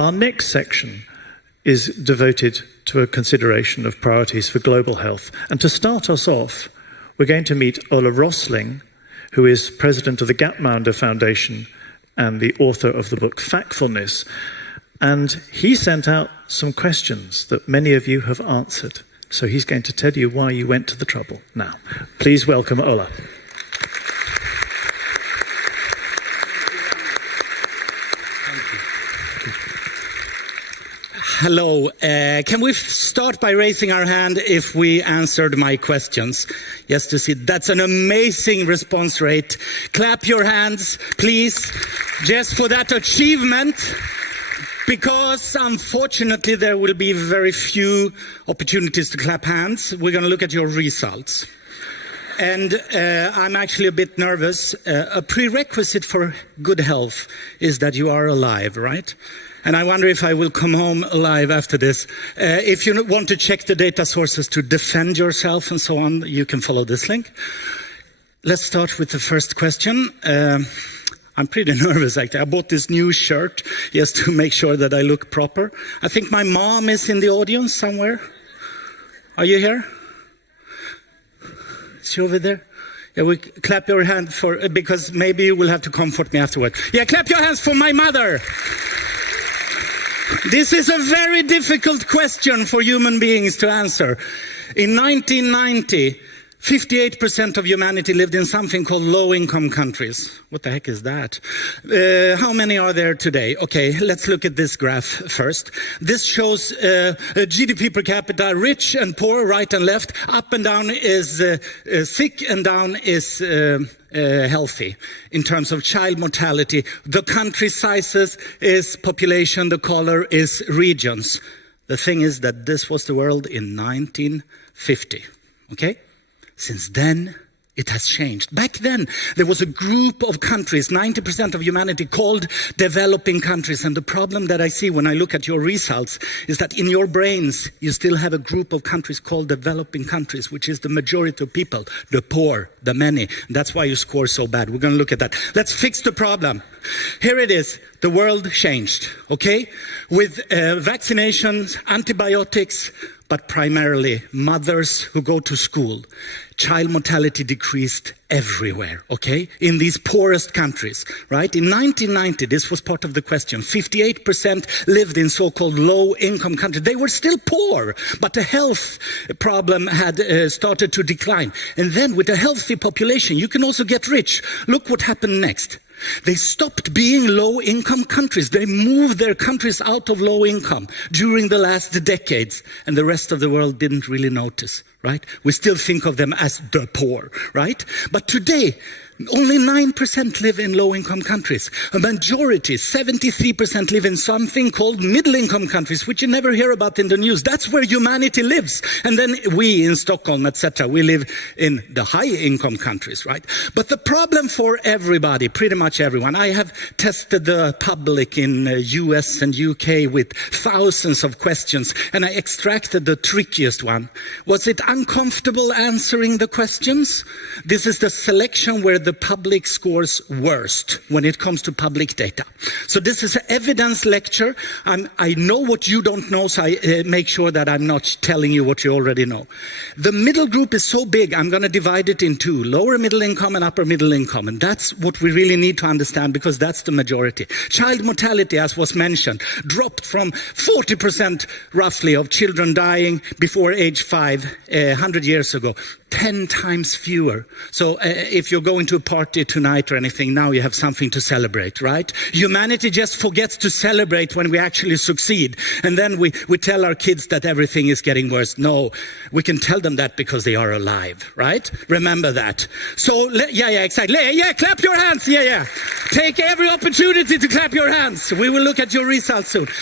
Our next section is devoted to a consideration of priorities for global health. And to start us off, we're going to meet Ola Rosling, who is president of the Gapminder Foundation and the author of the book Factfulness. And he sent out some questions that many of you have answered. So he's going to tell you why you went to the trouble. Now, please welcome Ola. Hello. Can we start by raising our hand if we answered my questions? Yes, to see. That's an amazing response rate. Clap your hands, please, just for that achievement. Because unfortunately there will be very few opportunities to clap hands. We're going to look at your results. And I'm actually a bit nervous. A prerequisite for good health is that you are alive, right? And I wonder if I will come home alive after this. If you want to check the data sources to defend yourself and so on, you can follow this link. Let's start with the first question. I'm pretty nervous, actually. I bought this new shirt just to make sure that I look proper. I think my mom is in the audience somewhere. Are you here? Is she over there? Yeah, we clap your hand for, because maybe you will have to comfort me afterward. Yeah, clap your hands for my mother. This is a very difficult question for human beings to answer. In 1990, 58% of humanity lived in something called low-income countries. What the heck is that? How many are there today? Okay, let's look at this graph first. This shows GDP per capita, rich and poor, right and left. Up and down is sick and down is healthy. In terms of child mortality, the country sizes is population, the color is regions. The thing is that this was the world in 1950, okay? Since then, it has changed. Back then, there was a group of countries, 90% of humanity, called developing countries. And the problem that I see when I look at your results is that in your brains, you still have a group of countries called developing countries, which is the majority of people, the poor, the many. And that's why you score so bad. We're going to look at that. Let's fix the problem. Here it is. The world changed, okay? With vaccinations, antibiotics, but primarily mothers who go to school. Child mortality decreased everywhere, okay? In these poorest countries, right? In 1990, this was part of the question. 58% lived in so-called low-income countries. They were still poor, but the health problem had started to decline. And then with a healthy population, you can also get rich. Look what happened next. They stopped being low-income countries. They moved their countries out of low income during the last decades, and the rest of the world didn't really notice, right? We still think of them as the poor, right? But today, only 9% live in low-income countries. A majority, 73%, live in something called middle-income countries, which you never hear about in the news. That's where humanity lives. And then we in Stockholm, etc., we live in the high-income countries, right? But the problem for everybody, pretty much everyone, I have tested the public in US and UK with thousands of questions, and I extracted the trickiest one. Was it uncomfortable answering the questions? This is the selection where the public scores worst when it comes to public data. So this is an evidence lecture. I know what you don't know, so I make sure that I'm not telling you what you already know. The middle group is so big, I'm going to divide it in two, lower middle income and upper middle income. And that's what we really need to understand, because that's the majority. Child mortality, as was mentioned, dropped from 40% roughly of children dying before age 5 100 years ago. 10 times fewer. So if you're going to a party tonight or anything, now you have something to celebrate, right? Humanity just forgets to celebrate when we actually succeed. And then we tell our kids that everything is getting worse. No, we can tell them that because they are alive, right? Remember that. So, yeah, exactly. Yeah, clap your hands. Yeah. Take every opportunity to clap your hands. We will look at your results soon.